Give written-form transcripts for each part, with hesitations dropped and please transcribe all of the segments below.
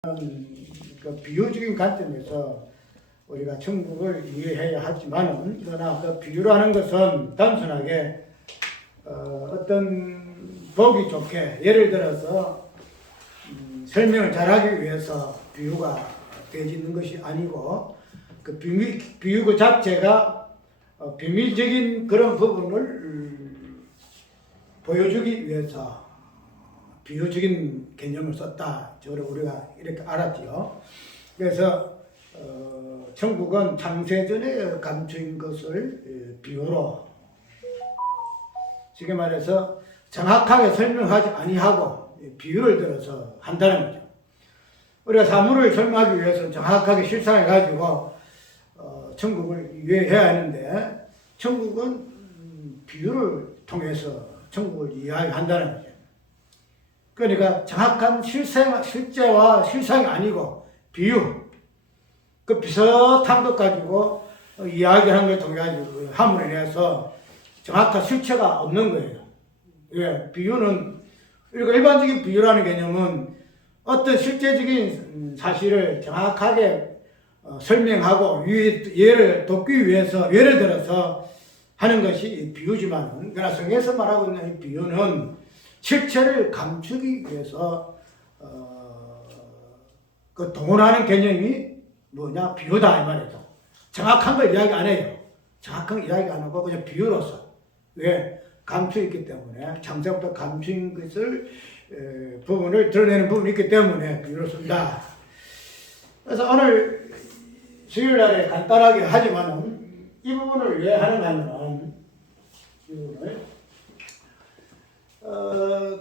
그 비유적인 관점에서 우리가 천국을 이해해야 하지만은, 그러나 그 비유라는 것은 단순하게 어떤 보기 좋게, 예를 들어서 설명을 잘하기 위해서 비유가 되어지는 것이 아니고, 그 비유 그 자체가 비밀적인 그런 부분을 보여주기 위해서 비유적인 개념을 썼다. 저를 우리가 이렇게 알았지요. 그래서 천국은 창세전에 감추인 것을 비유로, 쉽게 말해서 정확하게 설명하지 아니하고 비유를 들어서 한다는 거죠. 우리가 사물을 설명하기 위해서는 정확하게 실상을 가지고 천국을 이해해야 하는데, 천국은 비유를 통해서 천국을 이해한다는 거죠. 그러니까 정확한 실제와 실상이 아니고 비유, 그 비슷한 것 가지고 이야기하는 걸 통해 함으로 인해서 정확한 실체가 없는 거예요. 예, 비유는, 그리고 일반적인 비유라는 개념은 어떤 실제적인 사실을 정확하게 설명하고 예를 돕기 위해서 예를 들어서 하는 것이 비유지만, 그러나 성경에서 말하고 있는 이 비유는 실체를 감추기 위해서 그 동원하는 개념이 뭐냐? 비유다 이 말이죠. 정확한 걸 이야기 안 해요. 정확한 걸 이야기 안 하고 그냥 비유로서. 왜? 감추어 있기 때문에, 창세부터 감추인 것을 부분을 드러내는 부분이 있기 때문에 비유를 쓴다. 그래서 오늘 수요일 날에 간단하게 하지만은 이 부분을 왜 하는가 하면은, 이 부분을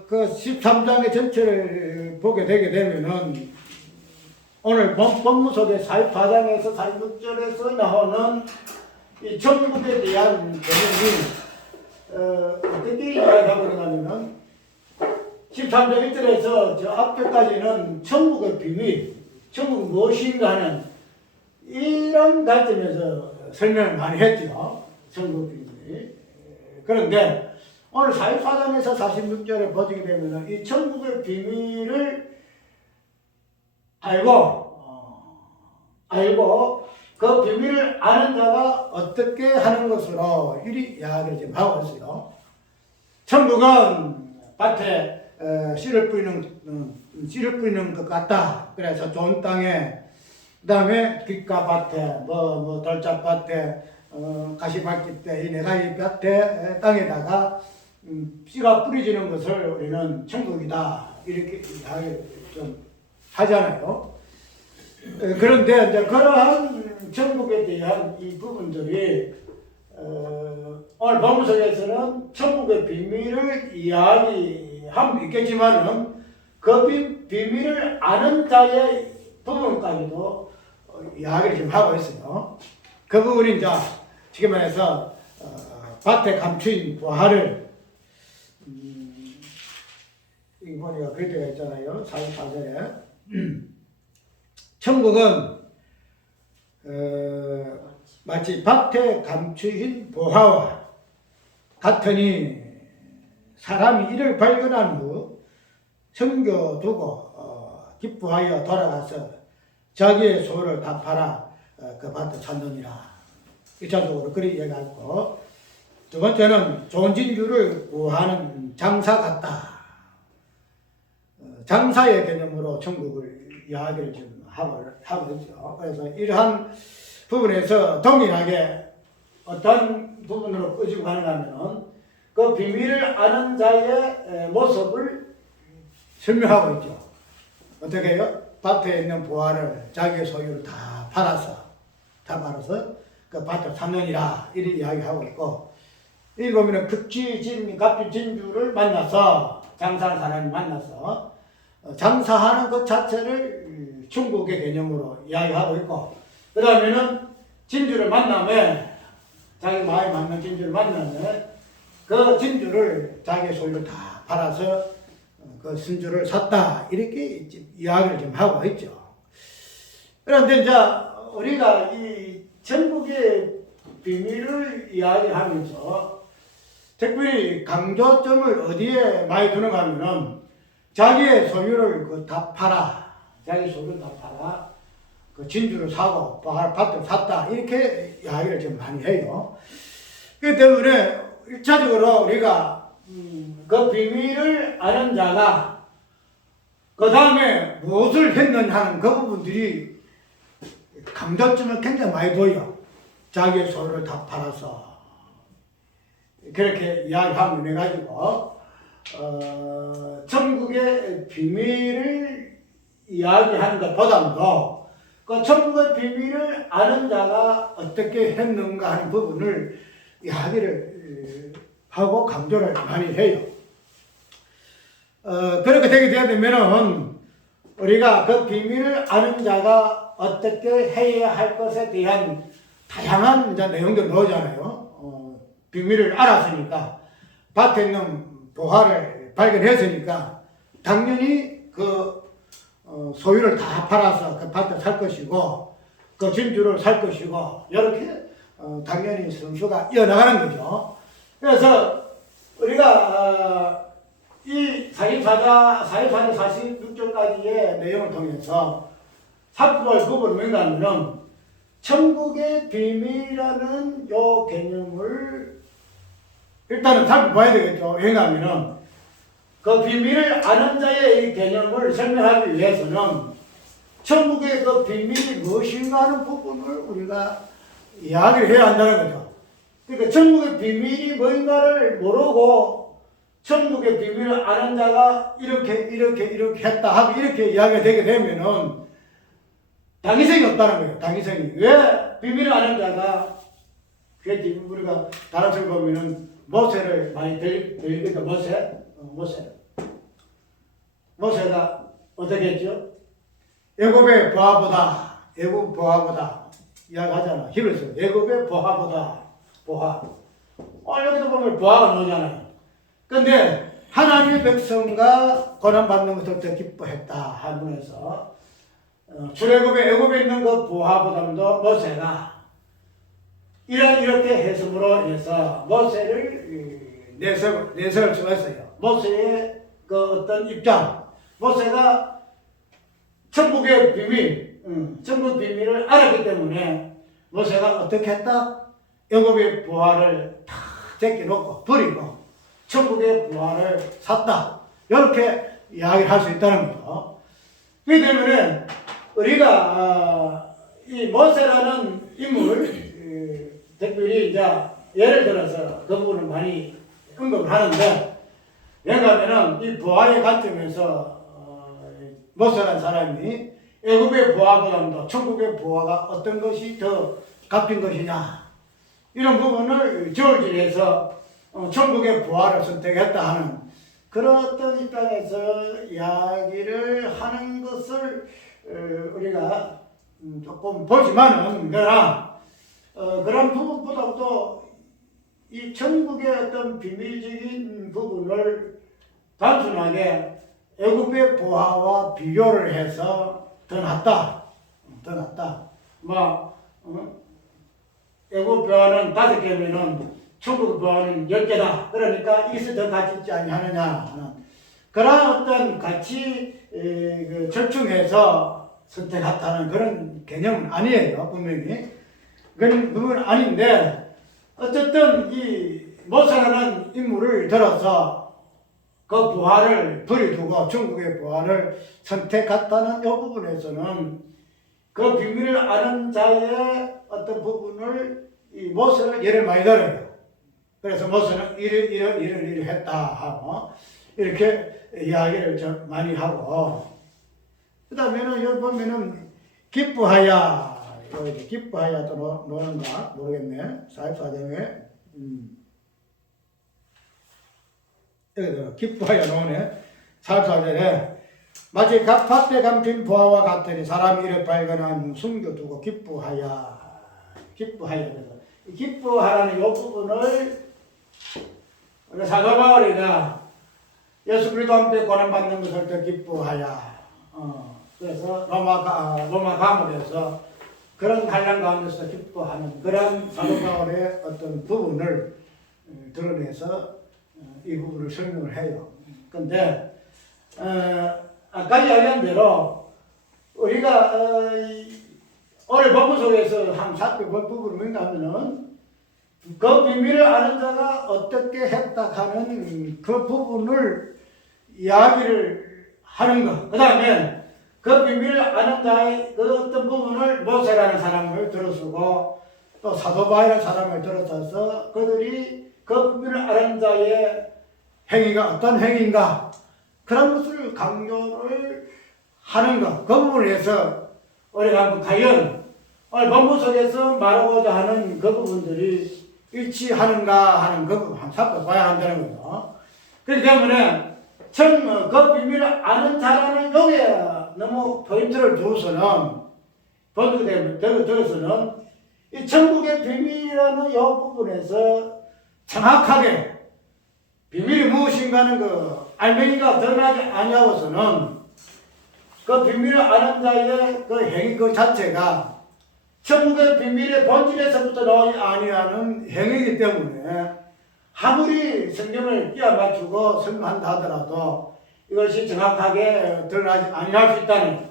그 13장의 전체를 보게 되게 되면은, 오늘 본문 속에 44장에서 46절에서 나오는 이 천국에 대한 개념이 어떻게 이야기하고 있냐면은, 13장 1절에서 저 앞에까지는 천국의 비밀, 천국은 무엇인가 하는 이런 관점에서 설명을 많이 했죠. 천국 비밀. 그런데 오늘 44장에서 46절에 보게 되면 이 천국의 비밀을 알고 그 비밀을 아는 자가 어떻게 하는 것으로 이리 이야기를 지금 하고 있어요. 천국은 밭에 씨를 뿌리는 것 같다. 그래서 좋은 땅에, 그 다음에 귓가밭에, 돌짝밭에, 가시밭길때 이 네가지 밭에 땅에다가 씨가 뿌려지는 것을 우리는 천국이다 이렇게 이야기를 좀 하잖아요. 그런데 이제 그러한 천국에 대한 이 부분들이 오늘 본문 속에서는 천국의 비밀을 이야기하고 있겠지만은 그 비밀을 아는 자의 부분까지도 이야기를 지금 하고 있어요. 그 부분이 이제 지금 말해서 밭에 감추인 부활을, 이 보니까 그럴 때가 있잖아요. 44절에 천국은 마치 밭에 감추인 보화와 같으니, 사람이 이를 발견한 후 섬겨두고 기뻐하여 돌아가서 자기의 소를 다 팔아 그 밭에 찾느니라. 1차적으로 그리 얘기하고, 두 번째는 좋은 진주를 구하는 장사 같다. 장사의 개념으로 천국을 이야기를 지금 하고 있죠. 그래서 이러한 부분에서 동일하게 어떤 부분으로 끄지고 가는가 하면은 그 비밀을 아는 자의 모습을 설명하고 있죠. 어떻게 해요? 밭에 있는 보화를 자기의 소유를 다 팔아서 그 밭을 샀느니라 이렇게 이야기하고 있고, 여기 보면은 갑진 진주를 만나서, 장사하는 사람이 만나서 장사하는 것 자체를 천국의 개념으로 이야기하고 있고, 그 다음에는 진주를 만나면, 자기 마음에 맞는 진주를 만나면 그 진주를 자기의 소유를 다 팔아서 그 진주를 샀다 이렇게 이야기를 좀 하고 있죠. 그런데 이제 우리가 이 천국의 비밀을 이야기하면서 특별히 강조점을 어디에 많이 두는가 하면은, 자기의 소유를 다 팔아, 자기 소유를 다 팔아 그 진주를 사고 밭을 샀다 이렇게 이야기를 좀 많이 해요. 그 때문에 1차적으로 우리가 그 비밀을 아는 자가 그 다음에 무엇을 했느냐 하는 그 부분들이 강조점을 굉장히 많이 둬요. 자기의 소유를 다 팔아서 그렇게 이야기하면 해가지고 천국의 비밀을 이야기하는 것보다도 그 천국의 비밀을 아는 자가 어떻게 했는가 하는 부분을 이야기를 하고 강조를 많이 해요. 그렇게 되게 되면은 우리가 그 비밀을 아는 자가 어떻게 해야 할 것에 대한 다양한 이제 내용들 나오잖아요. 비밀을 알았으니까 밭에 있는 보화를 발견했으니까 당연히 그 소유를 다 팔아서 그 밭을 살 것이고 그 진주를 살 것이고 이렇게 당연히 순서가 이어나가는 거죠. 그래서 우리가 이 44장 46절까지의 내용을 통해서 살펴볼 부분은 뭔가 하면은 천국의 비밀이라는 요 개념을 일단은 살펴봐야 되겠죠. 왜냐하면은 그 비밀을 아는 자의 이 개념을 설명하기 위해서는 천국의 그 비밀이 무엇인가 하는 부분을 우리가 이야기를 해야 한다는 거죠. 그러니까 천국의 비밀이 뭔가를 모르고 천국의 비밀을 아는 자가 이렇게 했다 하고 이렇게 이야기가 되게 되면은 당위성이 없다는 거예요. 당위성이. 왜 비밀을 아는 자가 그게 우리가 다른 책 보면은 모세를 많이 들으니까 모세가 어떻게 했죠? 애굽의 보화보다 이야기하잖아. 히브리서 애굽의 보화보다 보화. 여기도 보면 보화가 나오잖아요. 근데 하나님의 백성과 고난받는 것을 더 기뻐했다 하면서 출애굽의 애굽에 있는 그 보화보다도 모세가 이렇게 해석으로 인해서 모세를 내세울 수가 있어요. 모세의 그 어떤 입장, 모세가 천국의 비밀, 천국 비밀을 알았기 때문에 모세가 어떻게 했다? 애굽의 보화를 다 제껴놓고 버리고 천국의 보화를 샀다. 이렇게 이야기를 할 수 있다는 거죠. 그렇기 때문에 우리가 이 모세라는 인물 특별히 이제 예를 들어서 그 부분을 많이 언급을 하는데 왜냐하면은 이 보화의 관점에서 모세라는 사람이 애굽의 보화보다도 천국의 보화가 어떤 것이 더 값진 것이냐 이런 부분을 저울질해서 천국의 보화를 선택했다 하는 그런 어떤 입장에서 이야기를 하는 것을 우리가 조금 보지만은 그러나 그런 부분보다도 이 천국의 어떤 비밀적인 부분을 단순하게 애굽의 보화와 비교를 해서 더 낫다. 애굽 보화는 5개면은 천국 보화는 10개다. 그러니까 이것이 더 가치 있지 아니하느냐 하는 그런 어떤 가치 절충해서 선택했다는 그런 개념은 아니에요. 분명히. 그런 부분은 아닌데 어쨌든 이 모세라는 인물을 들어서 그 부활을 버려두고 천국의 부활을 선택했다는 이 부분에서는 그 비밀을 아는 자의 어떤 부분을 이 모세는 예를 많이 들어요. 그래서 모세는 이를 했다 하고 이렇게 이야기를 좀 많이 하고 그 다음에는 여기 보면은 기뻐하야 기뻐하야도 노는가 모르겠네. 44장에 여기도 기뻐하야 노네. 44장에 마치 각 밭에 감힌 보화와 같으니 사람이 이를 발견한 숨겨두고 기뻐하야 그래서 기뻐하라는 이 부분을 우리 사도 바울이가 예수 그리스도 함께 고난받는 것을 더 기뻐하야 그래서 로마 감옥에서 그런 환난 가운데서 기뻐하는 그런 사도 바울의 어떤 부분을 드러내서 이 부분을 설명을 해요. 그런데 아까 이야기한 대로 우리가 오늘 본문 속에서 한 살펴볼 부분은 뭔가 하면은 그 비밀을 아는 자가 어떻게 했다 하는 그 부분을 이야기를 하는 것. 그 다음에 그 비밀을 아는 자의 그 어떤 부분을 모세라는 사람을 들어서고 또 사도바이라는 사람을 들어서서 그들이 그 비밀을 아는 자의 행위가 어떤 행위인가 그런 것을 강조를 하는 것. 그 부분에서 우리가 한번 과연 오늘 본문 속에서 말하고자 하는 그 부분들이 일치하는가 하는 그 부분 한번 살펴봐야 한다는 거죠. 그렇기 때문에 처음 그 비밀을 아는 자라는 여기에 너무 포인트를 두어서는 들어서는 이 천국의 비밀이라는 이 부분에서 정확하게 비밀이 무엇인가는 그 알맹이가 드러나지 아니하고서는 그 비밀을 아는 자의 그 행위 그 자체가 천국의 비밀의 본질에서부터 나오지 아니하는 행위이기 때문에 아무리 성경을 끼워 맞추고 설명한다 하더라도 이것이 정확하게 드러나지 아니할 수 있다는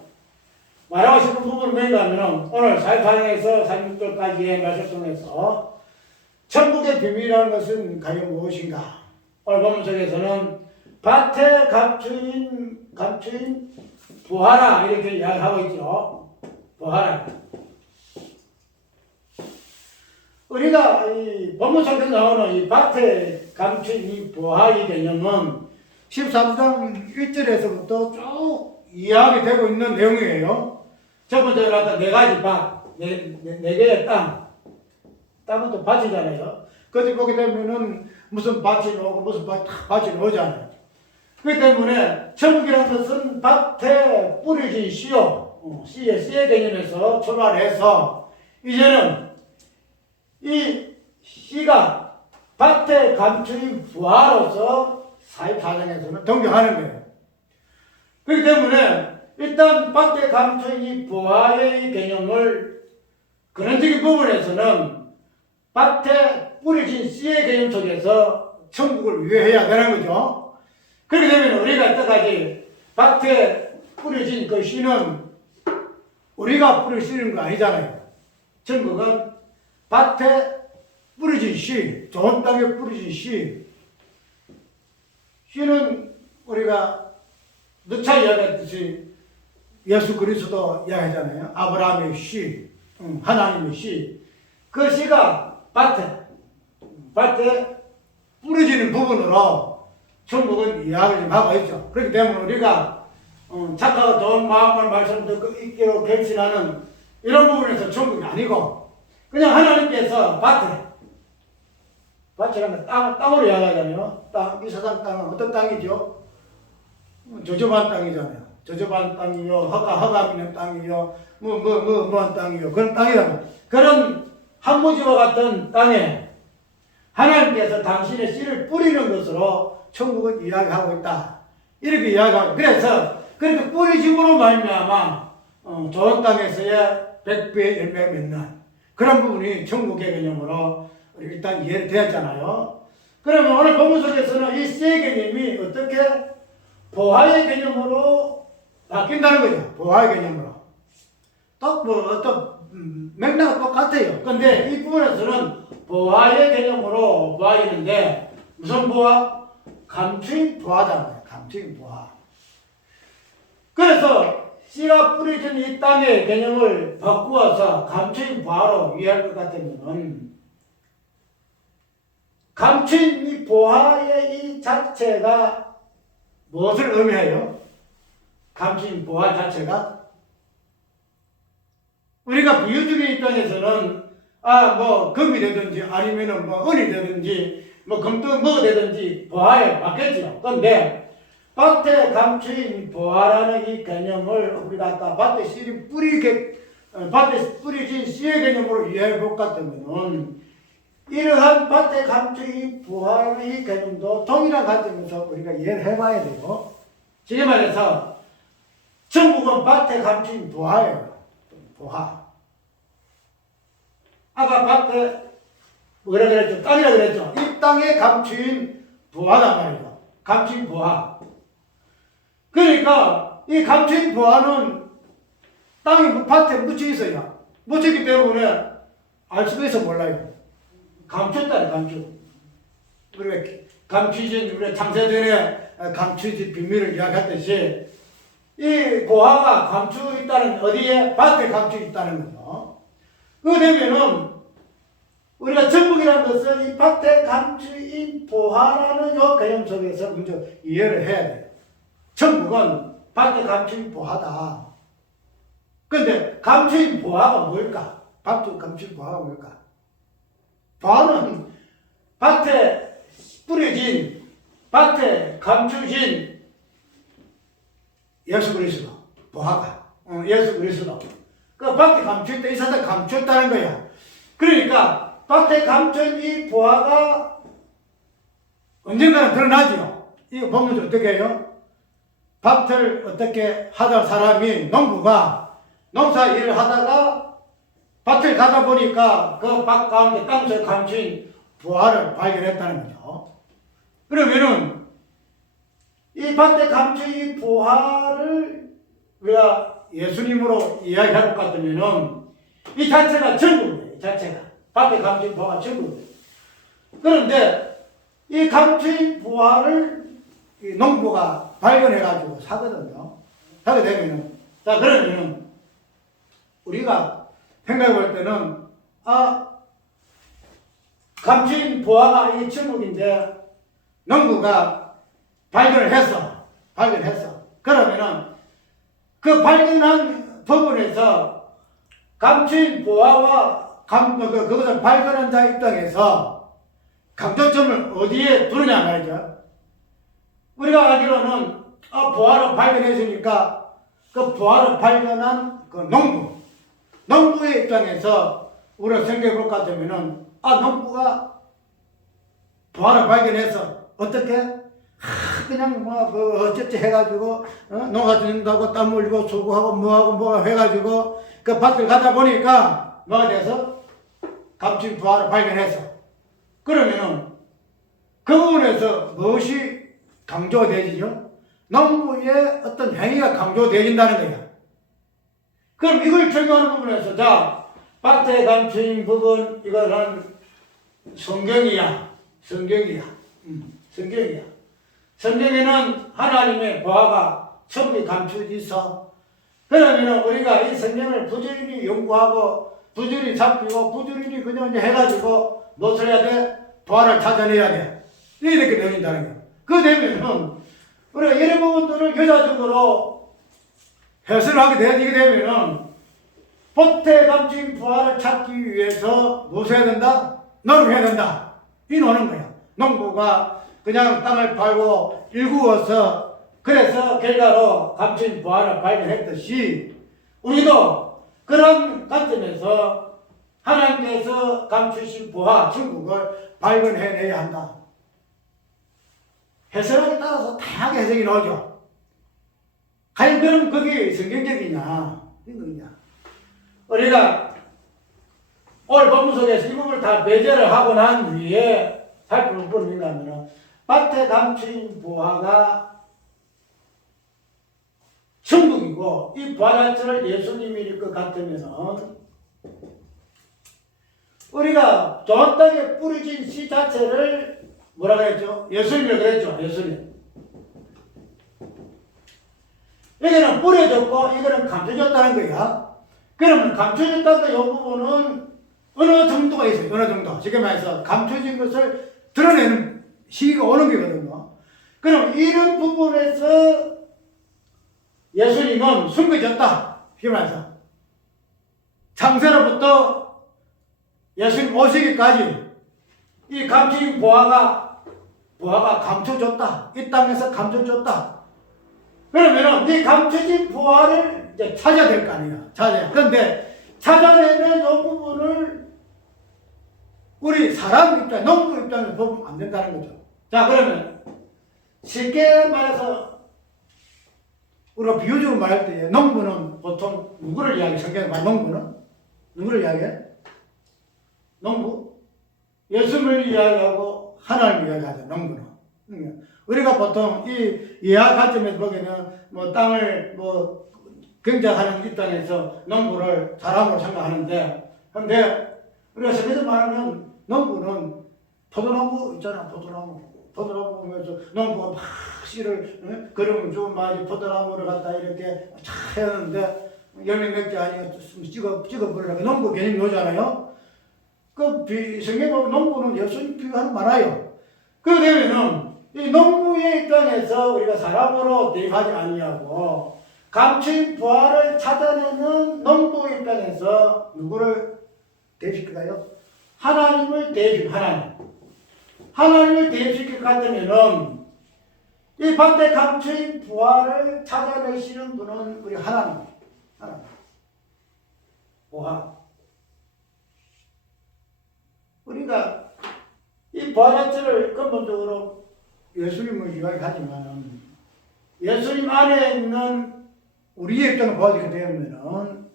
말하고 싶은 부분은 뭔가 하면 오늘 44장에서 36절까지의 말씀 속에서 천국의 비밀이라는 것은 과연 무엇인가? 오늘 본문 속에서는 밭에 감추인 부하라 이렇게 이야기하고 있죠. 부하라. 우리가 이 본문 속에 나오는 이 밭에 감추인 이 부하의 개념은 13장 1절에서부터 쭉 이야기되고 있는 내용이에요. 첫 번째로 아까 네 가지 밭, 네 개의 땅. 땅은 또 밭이잖아요. 그것을 보게 되면은 무슨 밭이 나오고 무슨 밭이 나오잖아요. 그렇기 때문에 천국이라는 것은 밭에 뿌려진 씨요. 씨의 개념에서 출발해서 이제는 이 씨가 밭에 감추인 부하로서 44장에서는 등장하는 거예요. 그렇기 때문에 일단 밭에 감추인 이 부하의 개념을 근원적인 부분에서는 밭에 뿌려진 씨의 개념 속에서 천국을 위해야 되는 거죠. 그렇게 되면 우리가 여태까지 밭에 뿌려진 그 씨는 우리가 뿌리시는 거 아니잖아요. 천국은 밭에 뿌려진 씨, 좋은 땅에 뿌려진 씨. 씨는 우리가 누차 이야기했듯이 예수 그리스도 이야기하잖아요. 아브라함의 씨, 하나님의 씨. 그 씨가 밭에 뿌려지는 부분으로 천국은 이야기를 좀 하고 있죠. 그렇기 때문에 우리가 착하고 좋은 마음을 말씀 듣고 있기로 결심하는 이런 부분에서 천국이 아니고 그냥 하나님께서 밭이라는 땅으로 이야기하잖아요. 이 세상 땅은 어떤 땅이죠? 저조한 땅이잖아요. 저조한 땅이요, 허감 있는 땅이요, 뭐한 땅이요. 그런 땅이잖아요. 그런 한무지와 같은 땅에 하나님께서 당신의 씨를 뿌리는 것으로 천국은 이야기하고 있다. 이렇게 이야기하고, 그래서 그렇게 뿌리짐으로 말미암아 좋은 땅에서의 100배의 열매가 맺는 그런 부분이 천국의 개념으로 일단 이해를 되었잖아요. 그러면 오늘 본문 속에서는 이 씨의 개념이 어떻게 보화의 개념으로 바뀐다는 거죠. 보화의 개념으로. 또 어떤 맥락은 똑같아요. 근데 이 부분에서는 보화의 개념으로 보아있는데 무슨 보화? 감추인 보화잖아요. 감추인 보화. 그래서 씨가 뿌려진 이 땅의 개념을 바꾸어서 감추인 보화로 이해할 것 같으면 감추인 이 보화의 이 자체가 무엇을 의미해요? 감추인 보화 자체가 우리가 비유적인 입장에서는 뭐 금이 되든지 아니면은 뭐 은이 되든지 뭐 금등 뭐가 되든지 보화에 맞겠죠. 그런데 밭에 감추인 보화라는 이 개념을 우리가 아까 밭에 뿌려진 씨의 개념으로 이해해 볼 것 같으면 이러한 밭에 감추인 보화의 개념도 동일한 관점에서 우리가 이해를 해봐야 돼요. 쉽게 말해서 천국은 밭에 감추인 보화예요. 보화. 아까 밭에 뭐라 그랬죠? 땅이라 그랬죠? 이 땅에 감추인 보화단 말이죠. 감추인 보화. 그러니까 이 감추인 보화는 땅이 밭에 묻혀 있어요. 묻혔기 때문에 알 수가 있어 몰라요. 감췄다네, 감추. 우리가 감추진, 우리가 창세전에 감추진 비밀을 이야기했듯이 이 보화가 감추 있다는, 어디에? 밭에 감추 있다는 거죠. 그거 되면은 우리가 전북이라는 것은 이 밭에 감추인 보화라는 요 개념 속에서 먼저 이해를 해야 돼요. 전북은 밭에 감추인 보화다. 근데 감추인 보화가 뭘까? 밭에 감추인 보화가 뭘까? 보화는 밭에 뿌려진, 밭에 감추진 예수 그리스도, 보화가. 예수 그리스도. 그 밭에 감추있다, 이 사람 감추었다는 거야. 그러니까 밭에 감춘 이 보화가 언젠가는 드러나죠. 이거 보면 어떻게 해요? 밭을 어떻게 하던 사람이, 농부가 농사 일을 하다가 밭을 가다 보니까 그 밭 가운데 땅속에 감춘 보화를 발견했다는 거죠. 그러면은 이 밭에 감춘 이 보화를 우리가 예수님으로 이야기할 것 같으면은 이 자체가 전부예요. 자체가 밭에 감춘 보화가 전부예요. 그런데 이 감춘 보화를 이 농부가 발견해가지고 사거든요. 사게 되면은, 자, 그러면은 우리가 생각해 볼 때는, 감춘 보화가 이 천국인데 농부가 발견했어. 그러면은 그 발견한 부분에서 감춘 보화와 그것을 발견한 자 입장에서 강조점을 어디에 두느냐 말이죠. 우리가 알기로는 보화를 발견했으니까 그 보화를 발견한 그 농부의 입장에서 우리가 생각해 볼 것 같으면은 농부가 보화를 발견해서 어떻게? 그냥 어쩌지 해가지고 농사 짓는다고 땀 흘리고 수고하고 뭐하고 해가지고 그 밭을 가다 보니까 뭐가 돼서 감춘 보화를 발견해서, 그러면은 그 부분에서 무엇이 강조되지요? 농부의 어떤 행위가 강조되진다는 거야. 그럼 이걸 적용하는 부분에서, 자, 밭에 감춘 부분, 이거는 성경이야. 성경에는 하나님의 보화가 천국에 감추어져 있어. 그러면 우리가 이 성경을 부지런히 연구하고 부지런히 살피고 부지런히 그냥 해가지고 무엇을 해야 돼? 보화를 찾아내야 돼. 이렇게 되어진다는 거야. 그 되면은 우리가 이런 부분들을 여자적으로 해설을 하게 되면은 밭에 감춘 보화를 찾기 위해서 무엇을 해야 된다? 노력해야 된다. 이 노는 거야. 농부가 그냥 땅을 팔고 일구어서 그래서 결과로 감춘 보화를 발견했듯이 우리도 그런 관점에서 하나님께서 감추신 보화, 천국을 발견해내야 한다. 해석에 따라서 다양하게 해석이 나오죠. 과연 그럼 그게 성경적이냐? 이거냐? 우리가 오늘 본문 속에서 이 부분을 다 배제를 하고 난 뒤에 살펴볼 부분이 뭔가 하면은 밭에 감춘 보화가 천국이고 이 보화 자체를 예수님일 것 같으면은 우리가 저 땅에 뿌려진 씨 자체를 뭐라 그랬죠? 예수님이라고 그랬죠. 예수님. 여기는 뿌려졌고 이거는 감춰졌다는 거야. 그러면 감춰졌다는 이 부분은 어느 정도가 있어요. 어느 정도. 지금 말해서 감춰진 것을 드러내는 시기가 오는 거거든요. 그럼 이런 부분에서 예수님은 숨겨졌다. 이렇게 말해서 창세로부터 예수님 오시기까지 이 감춰진 보화가 감춰졌다. 이 땅에서 감춰졌다. 그러면은 이 감춰진 보화를 이제 찾아야 될 거 아니야. 그런데 찾아내는 이 부분을 우리 사람 입장, 농부 입장에서 보면 안 된다는 거죠. 자, 그러면 쉽게 말해서 우리가 비유적으로 말할 때 농부는 보통 누구를 이야기해? 성경에 말 농부는 누구를 이야기해? 농부? 예수를 이야기하고 하나님을 이야기하죠. 농부는. 우리가 보통 이 예화 관점에서 보기에는 뭐 땅을 경작하는 입장에서 농부를 사람으로 생각하는데, 근데 우리가 세계에서 말하는 농부는 포도나무 있잖아, 포도나무 보면서 농부가 막 씨를 그러면 좀 많이 포도나무를 갖다 이렇게 차 해는데 열매 맺지 아니면 찍어 버리라고 농부 개념이 오잖아요. 성경 보면 농부는 예수님 비유하는 많아요. 그렇게 되면은 이 농부의 입장에서 우리가 사람으로 대입하지 아니하고 감추인 부활을 찾아내는 농부의 입장에서 누구를 대입시킬까요? 하나님을 대입시킬 하나님을 대입시킬 것 같으면은 이 밭에 감추인 부활을 찾아내시는 분은 우리 하나님. 부활. 우리가 이 부활 자체를 근본적으로 예수님을 이야기하지만 예수님 안에 있는 우리의 입장을 보아지게 되면은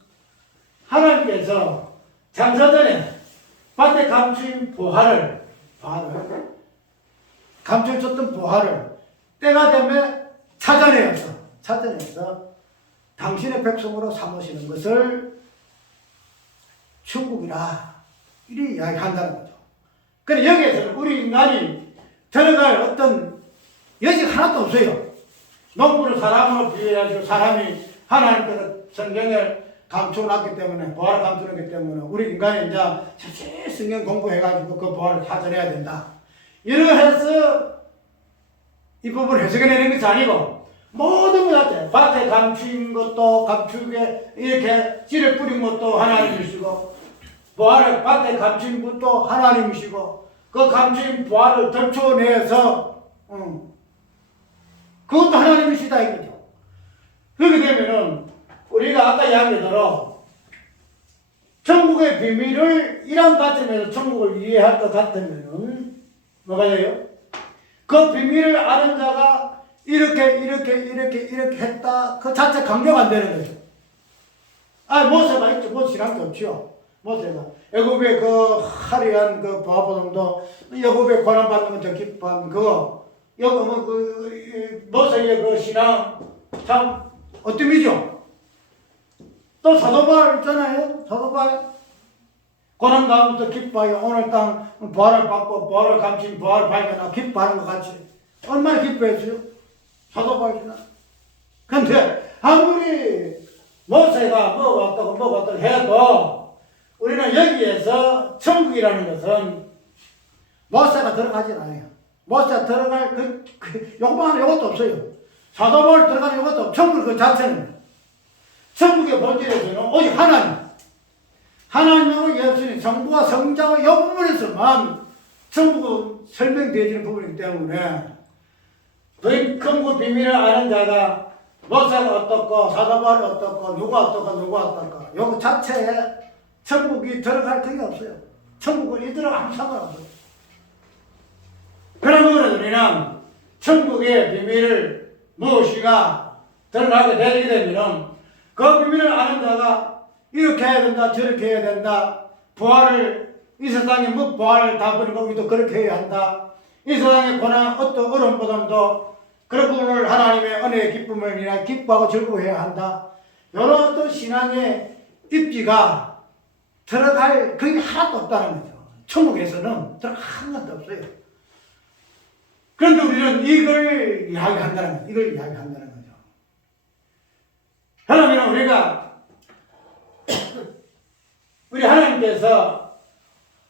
하나님께서 장사전에 밭에 감추인 부활을 감춰졌던 부활을 때가 되면 찾아내서 당신의 백성으로 삼으시는 것을 천국이라 이리 이야기한다는 거죠. 그래서 여기에서는 우리 인간이 들어갈 어떤 여지가 하나도 없어요. 농부를 사람으로 비유해가지고 사람이 하나님께서 성경을 감춰놨기 때문에 부활을 감춰놨기 때문에 우리 인간이 이제 자세히 성경 공부해가지고 그 부활을 찾아내야 된다. 이러해서 이 부분을 해석해내는 것이 아니고 모든 것 같아요. 밭에 감추인 것도 감추게 이렇게 씨를 뿌린 것도 하나님이시고 부활을 밭에 감추인 것도 하나님이시고 그 감추인 부활을 덜쳐내서 그것도 하나님이시다 이거죠. 그렇게 되면은 우리가 아까 이야기대로 천국의 비밀을 이런 관점에서 천국을 이해할 것 같으면은 뭐가 돼요? 그 비밀을 아는 자가 이렇게 했다. 그 자체 강조가 안 되는 거죠. 모세가 있죠. 모세 신앙도 없죠. 모세가 애굽의 그 화려한 그 부하보dom도 애굽의 고난 받는 건 더 기뻐한 그거 모세의 그 신앙 참 어뜸이죠. 또 사도바울 있잖아요. 사도바울 고난 가운데도 기뻐하여 오늘 땅 부활을 받고 부활을 감춘 부활을 발견하고 기뻐하는 것 같이 얼마나 기뻐했어요? 사도바울이나. 근데 아무리 모세가 뭐가 왔다고 해도 우리는 여기에서 천국이라는 것은 모세가 들어가지 않아요. 모세가 들어갈 요거만 요것도 없어요. 사도바울 들어가는 요것도 없고 천국 그 자체는 천국의 본질에서는 오직 하나님하고 예수님, 성부와 성자와 이 부분에서만 천국은 설명되어지는 부분이기 때문에 천국 비밀을 아는 자가 모세가 어떻고 사도바울이 어떻고 누가 어떻고 요거 자체에 천국이 들어갈 그게 없어요. 천국은 이들은 아무 상관없어요. 그러면 우리는 천국의 비밀을 무엇이가 들어가게 되게 되면 그 비밀을 아는 자가 이렇게 해야 된다 저렇게 해야 된다 부활을 이 세상에 뭐 부활을 다 버리고 우리도 그렇게 해야 한다 이 세상의 고난 어떤 어려움보다도 그런 부분을 하나님의 은혜의 기쁨을 인하여 기뻐하고 즐거워해야 한다 이런 어떤 신앙의 입지가 들어갈 그게 하나도 없다는 거죠. 천국에서는 들어가는 것도 없어요. 그런데 우리는 이걸 이야기한다는 거죠. 그러면 우리 하나님께서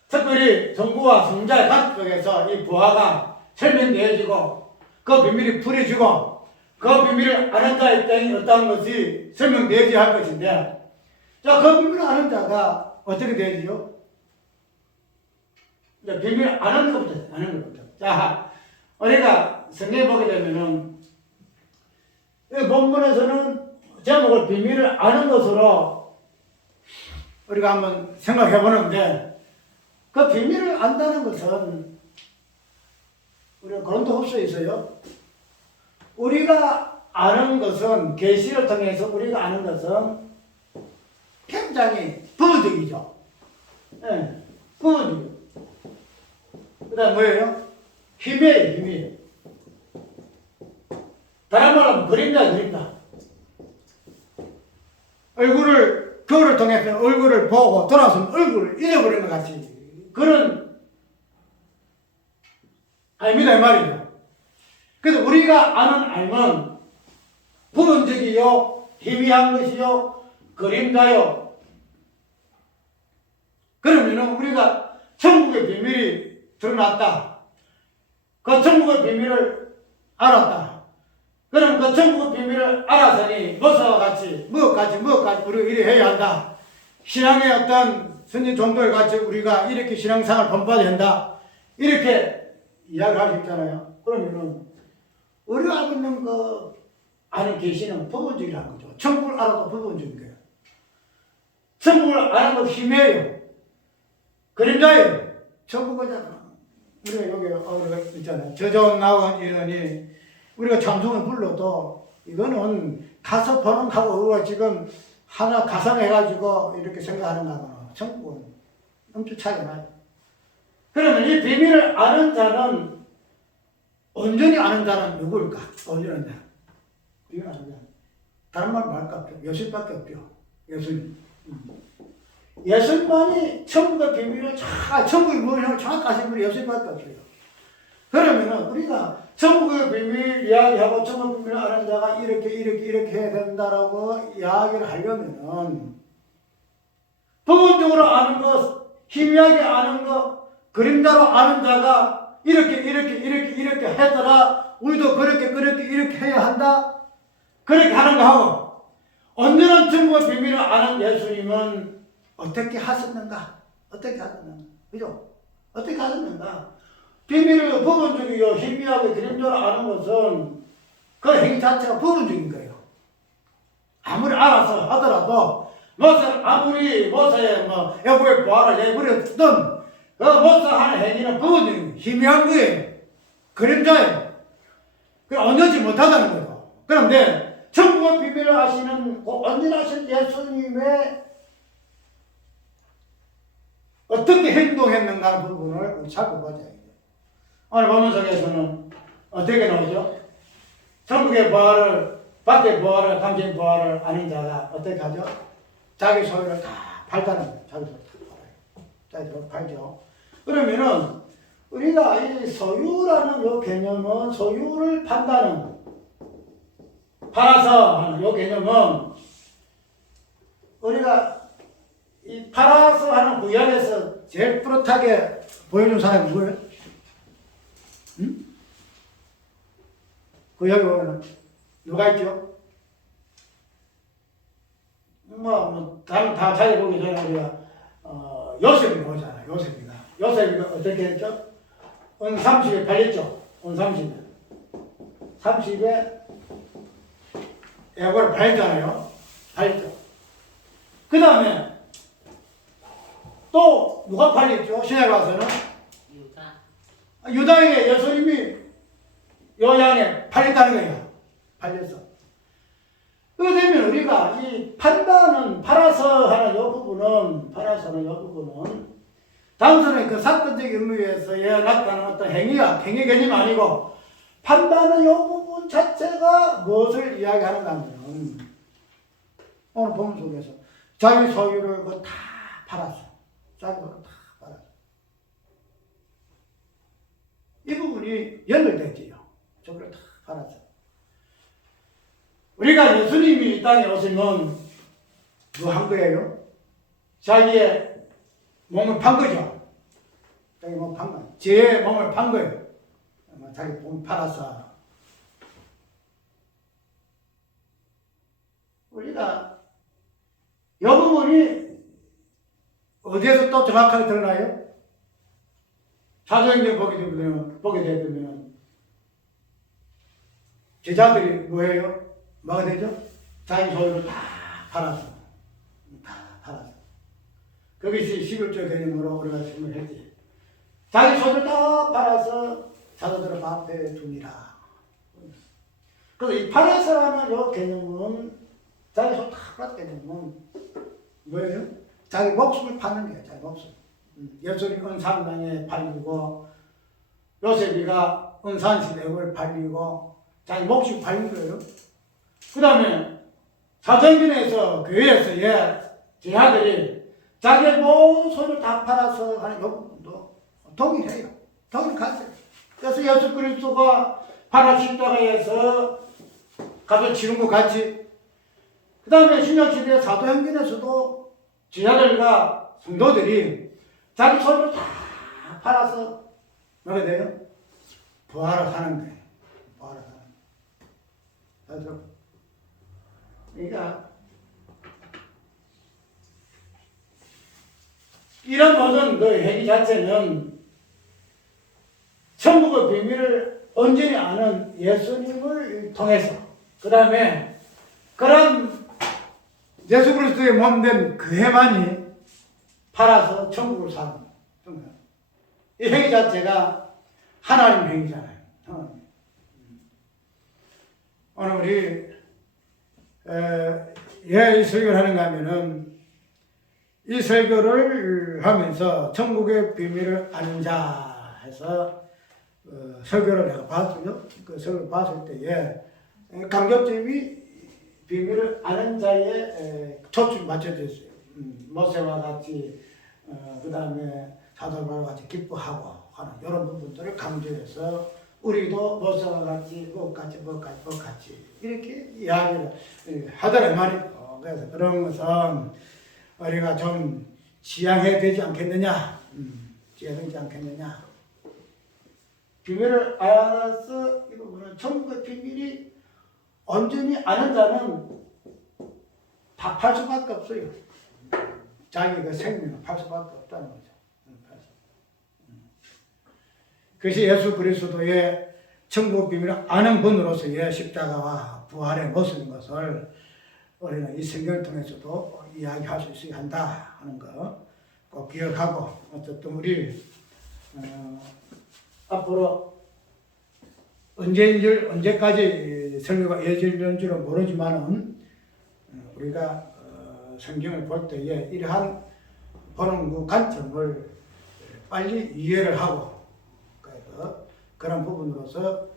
특별히 성부와 성자의 관계 속에서 이 부활가 설명되어지고 그 비밀이 풀어지고 그 비밀을 아는 자의 입장이 어떤 것이 설명되어져야 할 것인데 자, 그 비밀을 아는 자가 어떻게 되지요? 비밀을 아는 것부터. 자, 우리가 성경에 보게 되면은 이 본문에서는 제목을 비밀을 아는 것으로 우리가 한번 생각해 보는데 그 비밀을 안다는 것은 우리가 고린도후서에 있어요. 우리가 아는 것은 계시를 통해서 우리가 아는 것은 굉장히 부분적이죠. 네, 부분적이죠. 그 다음 뭐예요? 힘이에요. 다른 말로 하면 그림자. 거울을 통해서 얼굴을 보고 돌아서 얼굴을 잊어버린 것 같이 그런 아닙니다 이 말이죠. 그래서 우리가 아는 알면 부분적이요 희미한 것이요 그림자요. 그러면은 우리가 천국의 비밀이 드러났다. 그 천국의 비밀을 알았다. 그럼 그 천국의 비밀을 알았으니 무엇과 같이 우리가 이래 해야 한다. 신앙의 어떤 선진 종도에 같이 우리가 이렇게 신앙생활 본받아야 한다. 이렇게 이야기할 수 있잖아요. 그러면은 우리가 알고 있는 그 아는 계시는 부분적이라는 거죠. 천국을 알아도 부분적인 거예요. 천국을 아는 것 힘이에요. 그림자예요. 천국이잖아. 우리가 여기 있잖아요. 저정 나온 이러니 우리가 찬송을 불러도 이거는 가서 보는 거하고 우리가 지금 하나 가상해가지고 이렇게 생각하는 거하고 천국은 엄청 차이가 나요. 그러면 이 비밀을 아는 자는 온전히 아는 자는 누구일까? 온전히 아는 자. 비밀 아는 자. 다른 말 말까 없죠. 예수님밖에 없죠. 예수님만이 천국의 비밀을 천국이 무엇인지 정확하신 분이 예수님밖에 없어요. 그러면은 우리가 천국의 비밀 이야기하고 천국의 비밀을 아는 자가 이렇게 해야 된다라고 이야기를 하려면은 부분적으로 아는 것, 희미하게 아는 것, 그림자로 아는 자가 이렇게 하더라. 우리도 이렇게 해야 한다. 그렇게 하는 거 하고 온전한 천국의 비밀을 아는 예수님은 어떻게 하셨는가? 그죠? 어떻게 하셨는가? 비밀을 부분적이고 희미하게 그림자로 아는 것은 그 행위 자체가 부분적인 거예요. 아무리 알아서 하더라도 무엇을 아무리 무엇에 여부에 보아라 내버렸든 그 무엇을 하는 행위는 부분적인 희미한 거예요. 그림자예요. 온전치 못하다는 거예요. 그런데 천국의 비밀을 아시는 온전하신 예수님의 어떻게 행동했는가 하는 부분을 우리 살펴보자. 오늘 본문 속에서는 어떻게 나오죠? 천국의 부활을, 밖의 부활을, 감진 부활을 아는 자가 어떻게 하죠? 자기 소유를 다 팔다는 거예요. 자기 소유를 다 팔아요. 자기 소유를 팔죠. 그러면은 우리가 이 소유라는 요 개념은 소유를 판다는, 팔아서 하는 요 개념은 우리가 이 팔아서 하는 구약에서 제일 뚜렷하게 보여준 사람이 누구예요? 응? 구약에 보면 누가 있죠? 다 찾아보기 전에 우리가 요셉이 나오잖아요. 요셉이가 어떻게 했죠? 은 30에 팔렸죠. 은 30에 야곱을 팔잖아요. 팔렸죠. 그 다음에 또 누가 팔렸죠? 신약에 와서는 유다에게 예수님이 요양에 팔렸다는 거예요. 팔렸어. 그렇게 되면 우리가 이 팔아서 하는 요 부분은 단순히 그 사건적 의미에서 나타나는 어떤 행위 개념이 아니고 판단은 요 부분 자체가 무엇을 이야기하는가 하면 오늘 본문 속에서 자기 소유를 다 팔았어. 자기 소유를 다 팔았어. 이 부분이 연결되지요. 저걸 다 팔았어. 우리가 예수님이 이 땅에 오시면 뭐 한 거예요? 자기의 몸을 판 거죠. 자기 몸을 판 거예요. 제 몸을 판 거예요. 자기 몸을 팔아서. 우리가 이 부분이 어디에서 또 정확하게 드러나요? 사도행전 보게 되면 제자들이 뭐예요? 뭐가 되죠? 자기 소유를 다 팔았어. 그것이 11조 개념으로 우리가 질문을 했지. 자기 소유를 다 팔아서 사도들 앞에 둡니다. 그래서 이 팔아서라는 요 개념은 자기 소유 다 팔았 개념은 뭐예요? 자기 목숨을 파는 거예요. 자기 목숨. 예수님 은산당에 팔리고 요셉이가 은산시대에 팔리고 자기 목숨 팔린 거예요. 그 다음에 사도행전에서 교회에서 제자들이 자기의 모든 소유를 다 팔아서 하는 요구도 동일해요. 동일하세요. 그래서 예수 그리스도가 팔아 십자가에서 가서 치른 것 같이 그 다음에 신약시대 사도행전에서도 제자들과 성도들이 자기 소유를 다 팔아서 뭐가 돼요? 부활을 하는 거예요. 부활을 하는 거예요. 그래서 그러니까 이런 모든 그 행위 자체는 천국의 비밀을 온전히 아는 예수님을 통해서 그 다음에 그런 예수 그리스도의 몸된 교회만이 팔아서 천국을 사는 거예요. 이 행위 자체가 하나님 행위잖아요. 오늘 우리 이 설교를 하는가 하면은 이 설교를 하면서 천국의 비밀을 아는 자 해서 설교를 내가 봤어요. 그 설교를 봤을 때에 강조점이 비밀을 아는 자에 초점이 맞춰져 있어요. 모세와 같이 그 다음에 사도바와 같이 기뻐하고 하는 이런 부분들을 강조해서 우리도 모세와 같이 뭐같이 이렇게 이야기를 하더란 말이에요. 그래서 그런 것은 우리가 좀 지양해야 되지 않겠느냐, 지양해야 되지 않겠느냐. 비밀을 알아서 이 부분은 천국의 비밀이 온전히 아는 자는 다 팔 수밖에 없어요. 자기 그 생명을 팔 수밖에 없다는 거죠. 그것이 예수 그리스도의 천국 비밀을 아는 분으로서의 십자가와 부활의 모습인 것을 우리는 이 성경을 통해서도 이야기할 수 있어야 한다 하는 거 꼭 기억하고 어쨌든 우리 앞으로 언제까지 설교가 이어질 줄은 모르지만은 우리가 성경을 볼 때에 이러한 보는 그 관점을 빨리 이해를 하고 그래서 그런 부분으로서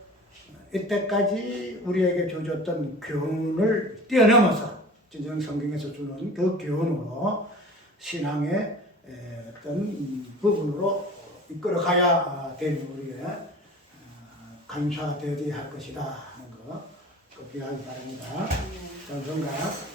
이때까지 우리에게 주어졌던 교훈을 뛰어넘어서 진정 성경에서 주는 그 교훈으로 신앙의 어떤 부분으로 이끌어가야 되는 우리의 감사가 되어야 할 것이다 하는 거 꼭 기억하기 바랍니다. 감사합니다.